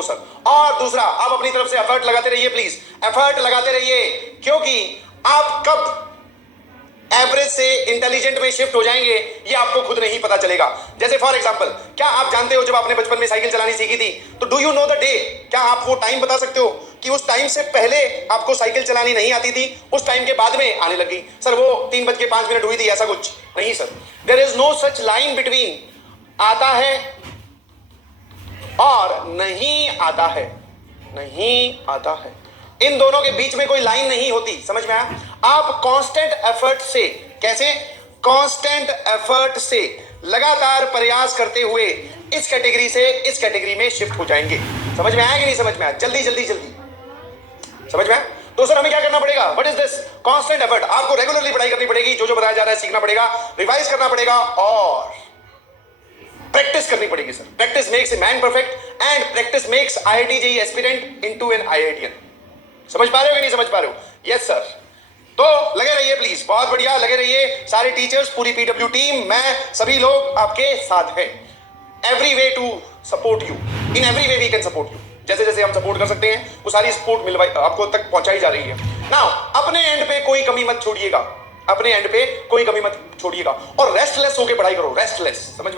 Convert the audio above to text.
No sir. और दूसरा, आप अपनी तरफ से एफर्ट लगाते रहिए, प्लीज एफर्ट लगाते रहिए, क्योंकि आप कब एवरेज से इंटेलिजेंट में शिफ्ट हो जाएंगे ये आपको खुद नहीं पता चलेगा। जैसे फॉर एग्जांपल, क्या आप जानते हो जब आपने बचपन में साइकिल चलानी सीखी थी, तो do you know the day, क्या आप वो टाइम बता सकते हो कि उस टाइम से पहले आपको साइकिल चलानी नहीं आती थी, उस टाइम के बाद में आने लगी? सर वो 3:05 हुई थी, ऐसा कुछ नहीं sir. There is no such line between आता है और नहीं आता है, नहीं आता है, इन दोनों के बीच में कोई लाइन नहीं होती। समझ में आया? आप कांस्टेंट एफर्ट से, कैसे कांस्टेंट एफर्ट से लगातार प्रयास करते हुए इस कैटेगरी से इस कैटेगरी में शिफ्ट हो जाएंगे। समझ में आया कि नहीं समझ में आया? जल्दी जल्दी जल्दी समझ में आया? तो सर हमें क्या करना पड़ेगा? What is this constant effort? आपको रेगुलरली पढ़ाई करनी पड़ेगी, जो जो बताया जा रहा है सीखना पड़ेगा, रिवाइज करना पड़ेगा और प्रैक्टिस करनी पड़ेगी sir. Practice makes a man perfect and practice makes IIT JEE aspirant into an IITian. समझ पा रहे हो कि नहीं समझ पा रहे हो? Yes sir. तो लगे रहिए प्लीज, बहुत बढ़िया, लगे रहिए सारे टीचर्स, पूरी पीडब्ल्यू टीम, मैं, सभी लोग आपके साथ हैं। Every way to support you, in every way we can support you. जैसे जैसे हम सपोर्ट कर सकते हैं वो सारी सपोर्ट मिलवाई आपको तक पहुंचाई जा रही है। नाउ अपने एंड पे कोई कमी मत छोड़िएगा, अपने एंड पे कोई कमी मत छोड़िएगा और रेस्टलेस होके पढ़ाई करो, रेस्टलेस। समझ